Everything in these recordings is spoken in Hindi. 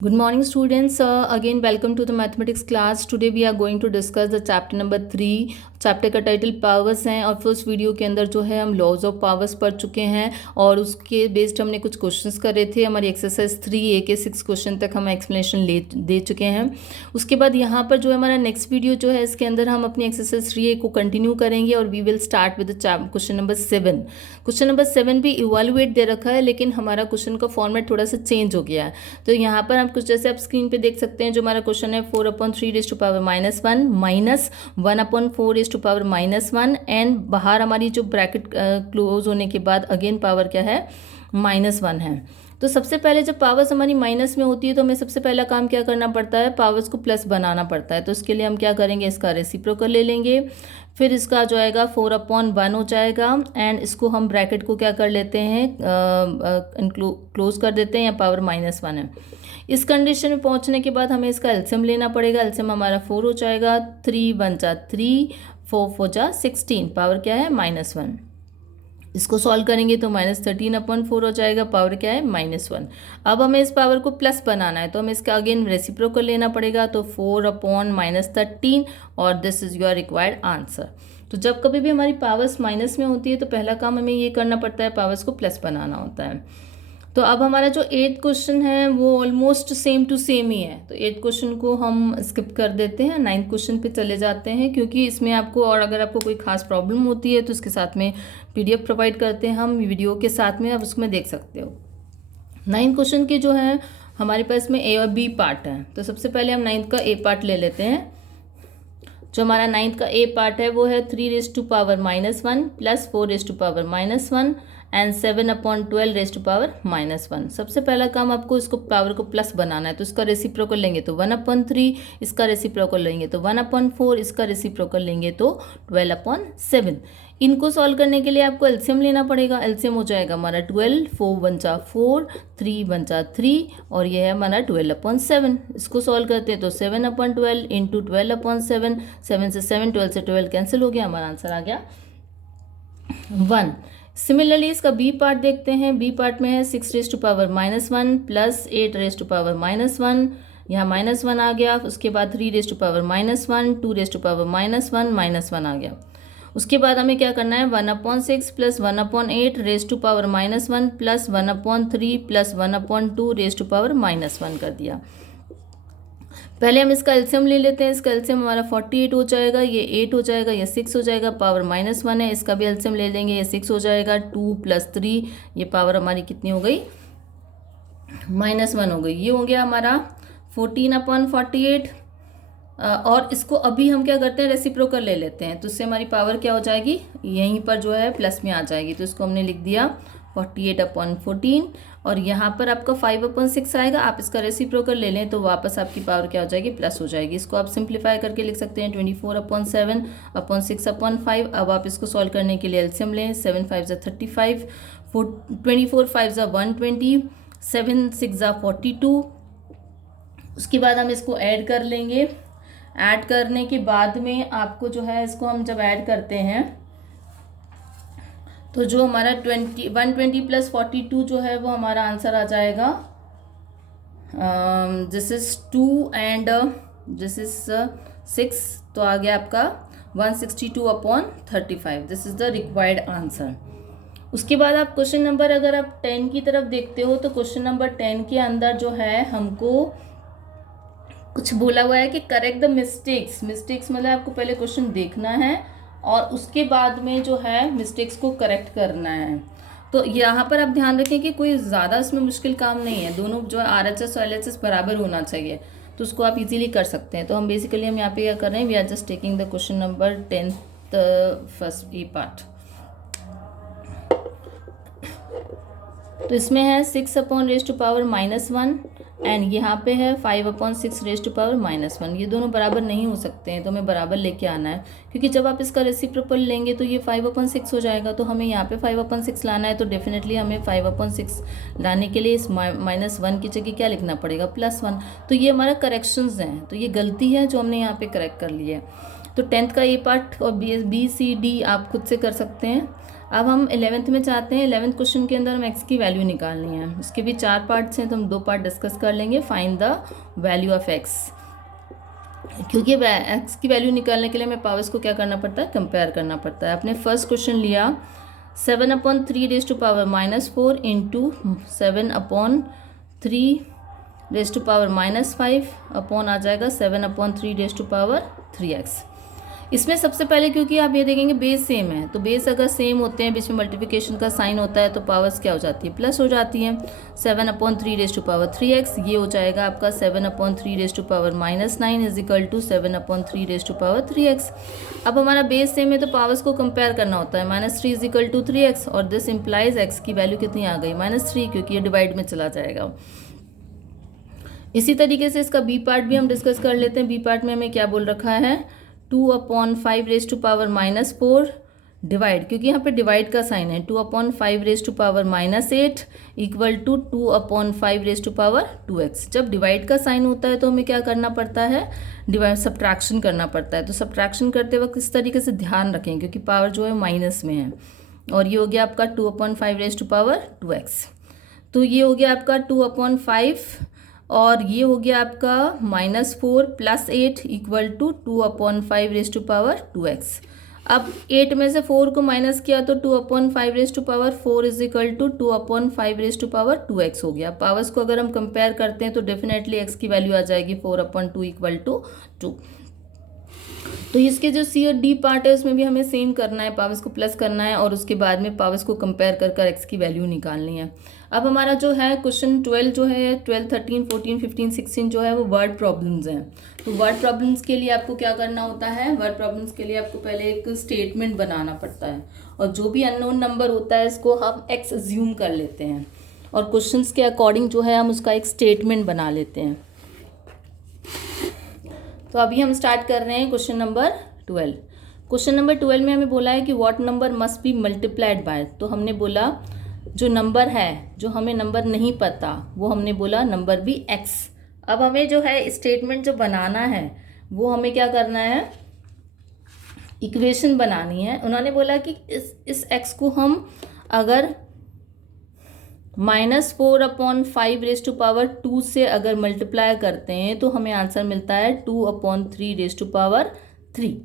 Good morning students, again welcome to the mathematics class. Today we are going to discuss the chapter number 3. Chapter का टाइटल पावर्स हैं और फर्स्ट वीडियो के अंदर जो है हम लॉज ऑफ पावर्स पढ़ चुके हैं और उसके बेस्ड हमने कुछ क्वेश्चंस करे थे. हमारी एक्सरसाइज 3A के 6 क्वेश्चन तक हम एक्सप्लेनेशन दे चुके हैं. उसके बाद यहाँ पर जो है हमारा नेक्स्ट वीडियो जो है इसके अंदर हम अपनी एक्सरसाइज 3A को कंटिन्यू करेंगे और we will start with question number 7. Question number 7 भी इवैल्यूएट दे रखा है लेकिन हमारा क्वेश्चन का फॉर्मेट थोड़ा सा चेंज हो गया है. तो यहाँ पर आप कुछ जैसे आप स्क्रीन पे देख सकते हैं जो हमारा क्वेश्चन है 4/3 -1 माइनस 1/4 -1 एंड बाहर हमारी जो ब्रैकेट क्लोज होने के बाद अगेन पावर क्या है -1 है. तो सबसे पहले जब पावर्स हमारी माइनस में होती है तो हमें सबसे पहला काम क्या करना पड़ता है, पावर्स को प्लस बनाना पड़ता है. तो इसके लिए हम क्या करेंगे, इसका रेसिप्रोकल ले लेंगे. फिर इसका जो आएगा 4/1 हो जाएगा एंड इसको हम ब्रैकेट को क्या कर लेते हैं, क्लोज कर देते हैं या पावर -1 है. इस कंडीशन में पहुंचने के बाद हमें इसका एलसीएम लेना पड़ेगा. एलसीएम हमारा 4 हो जाएगा. 3 × 1 = 3, 4 × 4 = 16. पावर क्या है -1. इसको सॉल्व करेंगे तो -13/4 हो जाएगा. पावर क्या है -1. अब हमें इस पावर को प्लस बनाना है तो हमें इसका अगेन रेसिप्रोकल लेना पड़ेगा. तो 4/-13 और this is your required answer. तो जब कभी भी हमारी पावर्स माइनस में होती है तो पहला काम हमें ये करना पड़ता है, पावर्स को प्लस बनाना होता है. तो अब हमारा जो 8th क्वेश्चन है वो ऑलमोस्ट सेम टू सेम ही है. तो 8th क्वेश्चन को हम स्किप कर देते हैं, 9th क्वेश्चन पे चले जाते हैं क्योंकि इसमें आपको और अगर आपको कोई खास प्रॉब्लम होती है तो इसके साथ में PDF प्रोवाइड करते हैं हम वीडियो के साथ में, आप उसमें देख सकते हो. 9th क्वेश्चन की जो है हमारे पास में A और B पार्ट है. तो सबसे पहले हम 9th का A पार्ट ले लेते हैं. जो हमारा 9th का A पार्ट है वो है 3 × -1 + 4 × -1 एंड 7/12 -1. सबसे पहला काम आपको इसको पावर को प्लस बनाना है. तो इसका रेसिप्रोकल लेंगे तो 1/3, इसका रेसिप्रोकल लेंगे तो 1/4, इसका रेसिप्रोकल लेंगे तो 12/7. इनको सॉल्व करने के लिए आपको एलसीएम लेना पड़ेगा. एलसीएम हो जाएगा हमारा 12, 4 × 1 = 4, 3 × 1 = 3 और यह है हमारा 12/7. इसको सॉल्व करते हैं तो 7/12 × 12/7, 7 से 7, 12 से 12 कैंसिल हो गया, हमारा आंसर आ गया 1. सिमिलरली इसका बी पार्ट देखते हैं. बी पार्ट में है 6 × -1 + 8 × -1. यहाँ -1 आ गया. उसके बाद 3 × -1, 2 × -1 आ गया. उसके बाद हमें क्या करना है, 1/6 + 1/8 1 + 1/3 + 1/2 -1 कर दिया. पहले हम इसका एलसीएम ले लेते हैं. इसका एलसीएम हमारा 48 हो जाएगा, ये 8 हो जाएगा, ये 6 हो जाएगा. पावर -1 है, इसका भी एलसीएम ले लेंगे, ये 6 हो जाएगा. 2 + 3, ये पावर हमारी कितनी हो गई, -1 हो गई. ये हो गया हमारा 14/48. और इसको अभी हम क्या करते हैं, रेसिप्रोकल ले लेते हैं. तो इससे हमारी पावर क्या हो जाएगी, यहीं पर जो है प्लस में आ जाएगी. तो इसको हमने लिख दिया 48/14 और यहाँ पर आपका 5/6 आएगा. आप इसका रेसिप्रोकल ले लें तो वापस आपकी पावर क्या हो जाएगी, प्लस हो जाएगी. इसको आप सिंप्लीफाई करके लिख सकते हैं 24/7 6/5. अब आप इसको सॉल्व करने के लिए एलसीएम लें. 7 × 5 = 35, 24 × 5 = 120, 7 × 6 = 42. उसके बाद हम इसको ऐड कर लेंगे. ऐड करने के बाद में आपको जो है इसको हम जब ऐड करते हैं तो जो हमारा 120 + 42 जो है वो हमारा आंसर आ जाएगा. This is 2 and this is 6. तो आ गया आपका 162/35. This is the required answer. उसके बाद आप क्वेश्चन नंबर अगर आप 10 की तरफ देखते हो तो क्वेश्चन नंबर 10 के अंदर जो है हमको कुछ बोला हुआ है कि करेक्ट द मिस्टेक्स. मतलब आपको पहले क्वेश्चन देखना है और उसके बाद में जो है मिस्टेक्स को करेक्ट करना है. तो यहाँ पर आप ध्यान रखें कि कोई ज़्यादा इसमें मुश्किल काम नहीं है. दोनों जो RHS और LHS बराबर होना चाहिए तो उसको आप इजीली कर सकते हैं. तो हम बेसिकली हम यहाँ पे क्या कर रहे हैं, we are just taking the question number 10th first E part. तो इसमें है 6/(1) एंड यहाँ पे है 5/6((1). ये दोनों बराबर नहीं हो सकते हैं तो हमें बराबर लेके आना है क्योंकि जब आप इसका रेसिप्रोकल लेंगे तो ये 5/6 हो जाएगा. तो हमें यहाँ पे 5/6 लाना है तो डेफिनेटली हमें 5/6 लाने के लिए इस -1 की जगह क्या लिखना पड़ेगा, +1. तो ये हमारा करेक्शंस हैं. तो ये गलती है जो हमने यहाँ पे करेक्ट कर ली है. तो 10th का A पार्ट और B, C, D आप खुद से कर सकते हैं. अब हम 11th में चाहते हैं, 11th क्वेश्चन के अंदर हम एक्स की वैल्यू निकालनी है। इसके भी 4 पार्ट्स हैं तो हम 2 पार्ट डिस्कस कर लेंगे। Find the value of x, क्योंकि एक्स की वैल्यू निकालने के लिए हमें पावर्स को क्या करना पड़ता है, कंपेयर करना पड़ता है। आपने फर्स्ट क्वेश्चन लिया 7/3 इंटू 7/3 अपॉन आ जाएगा 7/3 इसमें सबसे पहले क्योंकि आप ये देखेंगे बेस सेम है, तो बेस अगर सेम होते हैं, बीच में मल्टीप्लिकेशन का साइन होता है, तो पावर्स क्या हो जाती है, प्लस हो जाती हैं। 7/3 ये हो जाएगा आपका 7/3 इज इक्वल टू 7/3 अब हमारा बेस सेम है तो पावर्स को कंपेयर करना होता है। -3 इज इक्वल टू 3x और दिस इम्प्लाइज एक्स की वैल्यू कितनी आ गई, -3, क्योंकि ये डिवाइड में चला जाएगा। इसी तरीके से इसका बी पार्ट भी हम डिस्कस कर लेते हैं। बी पार्ट में हमें क्या बोल रखा है, 2/5 डिवाइड, क्योंकि यहाँ पे डिवाइड का साइन है, 2/5 इक्वल टू 2/5 जब डिवाइड का साइन होता है तो हमें क्या करना पड़ता है, डिवाइड सब्ट्रैक्शन करना पड़ता है। तो सब्ट्रैक्शन करते वक्त इस तरीके से ध्यान रखें, क्योंकि पावर जो है माइनस में है। और ये हो गया आपका 2/5 तो ये हो गया आपका 2/5 और ये हो गया आपका -4 + 8 इक्वल टू 2/5 अब 8 में से 4 को माइनस किया तो 2/5 इज इक्वल टू 2/5 हो गया। पावर्स को अगर हम कंपेयर करते हैं तो डेफिनेटली एक्स की वैल्यू आ जाएगी 4/2 इक्वल टू 2। तो इसके जो सी और डी पार्ट है उसमें भी हमें सेम करना है, पावर्स को प्लस करना है और उसके बाद में पावर्स को कंपेयर कर एक्स की वैल्यू निकालनी है। अब हमारा जो है क्वेश्चन 12 जो है 12, 13, 14, 15, 16 जो है वो वर्ड प्रॉब्लम्स हैं। तो वर्ड प्रॉब्लम्स के लिए आपको क्या करना होता है, वर्ड प्रॉब्लम्स के लिए आपको पहले एक स्टेटमेंट बनाना पड़ता है और जो भी अननोन नंबर होता है इसको हम एक्स अज्यूम कर लेते हैं और क्वेश्चंस के अकॉर्डिंग जो है हम उसका एक स्टेटमेंट बना लेते हैं। तो अभी हम स्टार्ट कर रहे हैं क्वेश्चन नंबर 12। क्वेश्चन नंबर 12 में हमें बोला है कि what number must be multiplied by. तो हमने बोला जो नंबर है, जो हमें नंबर नहीं पता वो हमने बोला नंबर भी एक्स। अब हमें जो है स्टेटमेंट जो बनाना है वो हमें क्या करना है, इक्वेशन बनानी है। उन्होंने बोला कि इस एक्स को हम अगर -4/5 से अगर मल्टीप्लाई करते हैं तो हमें आंसर मिलता है 2/3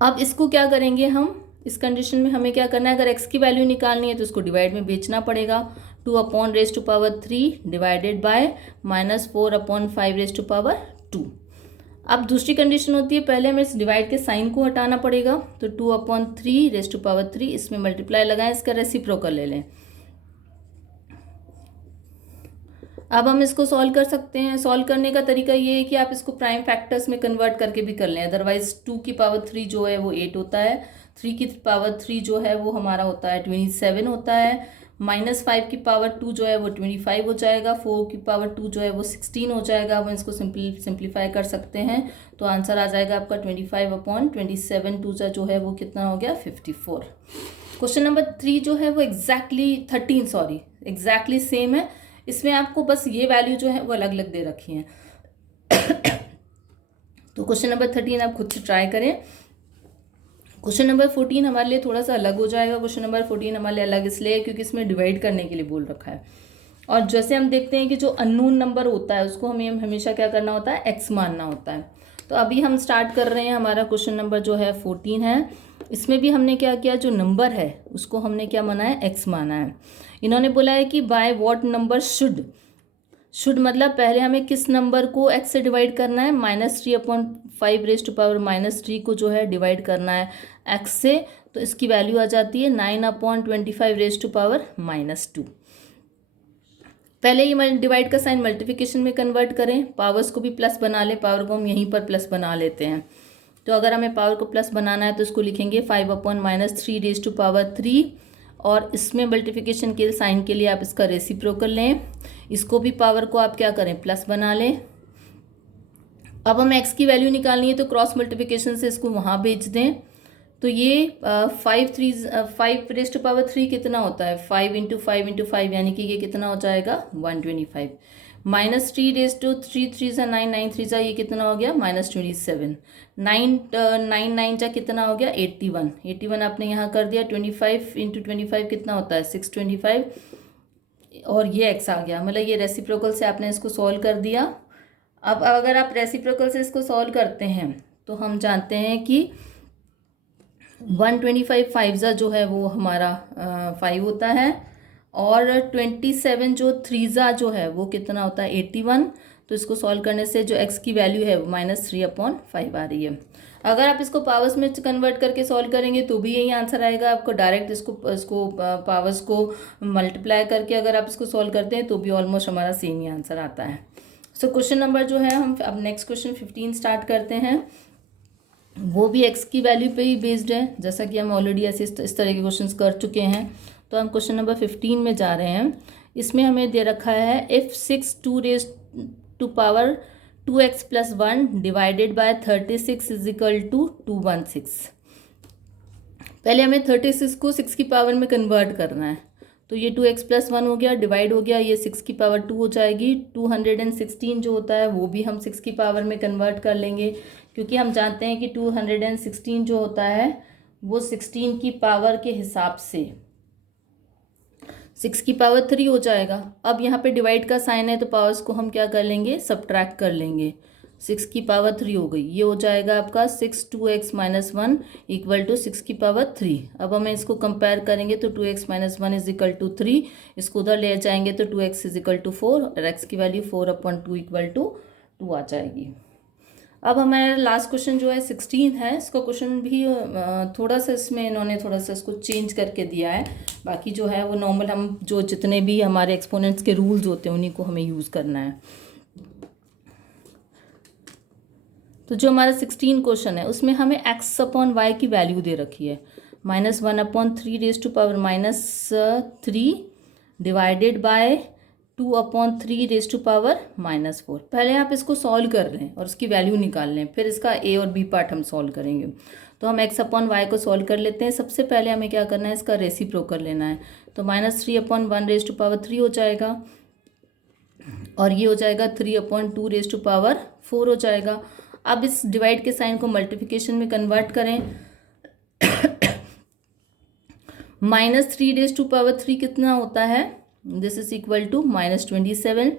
अब इसको क्या करेंगे हम, इस कंडीशन में हमें क्या करना है, अगर x की वैल्यू निकालनी है तो इसको डिवाइड में बेचना पड़ेगा। 2/3 डिवाइडेड बाय -4/5 अब दूसरी कंडीशन होती है, पहले हमें इस डिवाइड के साइन को हटाना पड़ेगा। तो 2/3 इसमें मल्टीप्लाई लगाएं, इसका रेसिप्रोकल ले लें। अब हम इसको सॉल्व कर सकते हैं। सॉल्व करने का तरीका ये है कि आप इसको प्राइम फैक्टर्स में कन्वर्ट करके भी कर लें, अदरवाइज 2/3 जो है वो 8 होता है, 3/3 जो है वो हमारा होता है 27 होता है, -5/2 जो है वो 25 हो जाएगा, 4/2 जो है वो 16 हो जाएगा। हम इसको सिंप्लीफाई कर सकते हैं तो आंसर आ जाएगा आपका 25/27 2 जो है वो कितना हो गया 54। क्वेश्चन नंबर 3 जो है वो एग्जैक्टली सेम है। इसमें आपको बस ये वैल्यू जो है वो अलग अलग दे रखी हैं। तो क्वेश्चन नंबर 13 आप खुद से ट्राई करें। क्वेश्चन नंबर 14 हमारे लिए थोड़ा सा अलग हो जाएगा। क्वेश्चन नंबर 14 हमारे लिए अलग इसलिए क्योंकि इसमें डिवाइड करने के लिए बोल रखा है और जैसे हम देखते हैं कि जो अननोन नंबर होता है उसको हमें हमेशा क्या करना होता है, एक्स मानना होता है। तो अभी हम स्टार्ट कर रहे हैं, हमारा क्वेश्चन नंबर जो है 14 है। इसमें भी हमने क्या किया, जो नंबर है उसको हमने क्या माना है, एक्स माना है। इन्होंने बोला है कि बाय व्हाट नंबर शुड मतलब पहले हमें किस नंबर को x से डिवाइड करना है, -3/5 को जो है डिवाइड करना है x से। तो इसकी वैल्यू आ जाती है 9/25 पहले ही डिवाइड का साइन मल्टीप्लिकेशन में कन्वर्ट करें, पावर्स को भी प्लस बना लें, पावर को हम यहीं पर प्लस बना लेते हैं। तो अगर हमें पावर को प्लस बनाना है तो इसको लिखेंगे 5/-3 और इसमें मल्टीप्लिकेशन के साइन के लिए आप इसका रेसिप्रोकल लें, इसको भी पावर को आप क्या करें, प्लस बना लें। अब हम x की वैल्यू निकालनी है तो क्रॉस मल्टीप्लिकेशन से इसको वहाँ भेज दें। तो ये 5 रेज़ टू पावर 3 कितना होता है, 5 × 5 × 5 यानी कि ये कितना हो जाएगा 125। -3 रेज़ टू 3 9 9 3 ये कितना हो गया -27। 9 जा कितना हो गया 81। 81 आपने यहाँ कर दिया। 25 × 25 कितना होता है 625 और ये x आ गया, मतलब ये रेसिप्रोकल से आपने इसको सॉल्व कर दिया। अब अगर आप रेसिप्रोकल से इसको सॉल्व करते हैं तो हम जानते हैं कि 125 5 जो है वो हमारा 5 होता है और 27 जो 3 जो है वो कितना होता है 81। तो इसको सॉल्व करने से जो x की वैल्यू है वो -3/5 आ रही है। अगर आप इसको पावर्स में कन्वर्ट करके सॉल्व करेंगे तो भी यही आंसर आएगा आपको। डायरेक्ट इसको पावर्स को मल्टीप्लाई करके अगर आप इसको सॉल्व करते हैं तो भी ऑलमोस्ट हमारा सेम ही आंसर आता है। सो क्वेश्चन नंबर जो है हम अब नेक्स्ट क्वेश्चन 15 स्टार्ट करते हैं। वो भी x की वैल्यू पे ही बेस्ड है, जैसा कि हम ऑलरेडी ऐसे इस तरह के क्वेश्चंस कर चुके हैं। तो हम क्वेश्चन नंबर 15 में जा रहे हैं। इसमें हमें दे रखा है इफ़ 6 2x + 1 डिवाइडेड बाय 36 = 216। पहले हमें 36 को 6 की पावर में कन्वर्ट करना है। तो ये 2x + 1 हो गया, डिवाइड हो गया, ये 6 की पावर 2 हो जाएगी। 216 जो होता है वो भी हम 6 की पावर में कन्वर्ट कर लेंगे, क्योंकि हम जानते हैं कि 216 जो होता है वो 16 की पावर के हिसाब से 6 की पावर 3 हो जाएगा। अब यहाँ पे डिवाइड का साइन है तो पावर्स को हम क्या कर लेंगे, सब्ट्रैक्ट कर लेंगे। 6 की पावर 3 हो गई, ये हो जाएगा आपका 6 2x - 1 = 6 की पावर 3। अब हमें इसको कंपेयर करेंगे तो 2x - 1 = 3, इसको उधर ले जाएंगे तो 2x = 4 और x की वैल्यू 4/2 = 2 आ जाएगी। अब हमारा लास्ट क्वेश्चन जो है 16 है। इसका क्वेश्चन भी थोड़ा सा इसमें इन्होंने थोड़ा सा इसको चेंज करके दिया है। बाकी जो है वो नॉर्मल हम जो जितने भी हमारे एक्सपोनेंट्स के रूल्स होते हैं उन्हीं को हमें यूज़ करना है। तो जो हमारा 16 क्वेश्चन है उसमें हमें x/y की वैल्यू दे रखी है -1/3 डिवाइडेड बाय 2/3 पहले आप इसको सॉल्व कर लें और उसकी वैल्यू निकाल लें, फिर इसका a और b पार्ट हम सॉल्व करेंगे। तो हम x/y को सॉल्व कर लेते हैं। सबसे पहले हमें क्या करना है, इसका रेसिप्रोकल लेना है। तो -3/1 हो जाएगा और ये हो जाएगा 3/2 हो जाएगा। अब इस डिवाइड के साइन को मल्टीप्लिकेशन में कन्वर्ट करें। -3/3 कितना होता है, दिस इज इक्वल टू -27।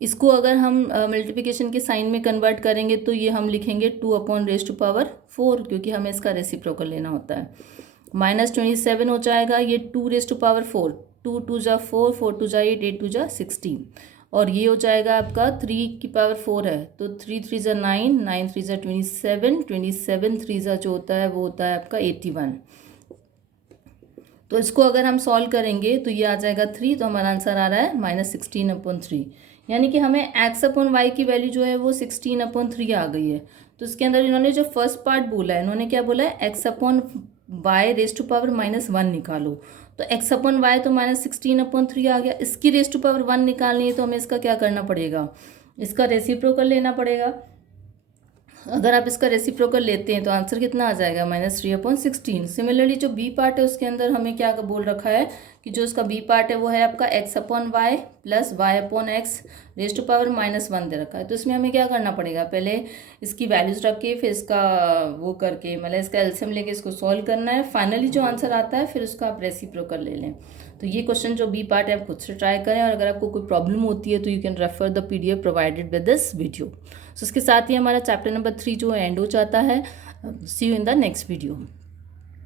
इसको अगर हम मल्टीप्लिकेशन के साइन में कन्वर्ट करेंगे तो ये हम लिखेंगे 2/4, क्योंकि हमें इसका रेसिप्रोकल लेना होता है। -27 हो जाएगा, ये 2/4, 2 2 जा 4, 4 2 जा 8, 8 2 जा 16 और ये हो जाएगा आपका 3 की पावर 4 है तो 3 3 जा 9, 9 3 जा 27, 27 3 जा जो होता है वो होता है आपका 81। तो इसको अगर हम सॉल्व करेंगे तो ये आ जाएगा 3, तो हमारा आंसर आ रहा है -16/3। यानी कि हमें x/y की वैल्यू जो है वो 16/3 आ गई है। तो इसके अंदर इन्होंने जो फर्स्ट पार्ट बोला है, इन्होंने क्या बोला है, x/y रेज़ टू पावर -1 निकालो। तो x/y तो -16/3 आ गया। इसकी रेज़ टू पावर 1 निकालनी है तो हमें इसका क्या करना पड़ेगा, इसका रेसिप्रोकल लेना पड़ेगा। अगर आप इसका रेसिप्रोकल लेते हैं तो आंसर कितना आ जाएगा -3/16। सिमिलरली जो बी पार्ट है उसके अंदर हमें क्या बोल रखा है कि जो उसका बी पार्ट है वो है आपका x/y + y/x raise to power -1 दे रखा है। तो इसमें हमें क्या करना पड़ेगा, पहले इसकी वैल्यूज रख के फिर इसका वो करके मतलब इसका एलसीएम लेके इसको सॉल्व करना है। फाइनली जो आंसर आता है फिर उसका आप रेसिप्रोकल ले लें। तो ये क्वेश्चन जो बी पार्ट है आप खुद से ट्राई करें और अगर आपको कोई प्रॉब्लम होती है तो you can refer the PDF provided with this video. So इसके साथ ही हमारा चैप्टर नंबर 3 जो एंड हो जाता है। See you in the next video.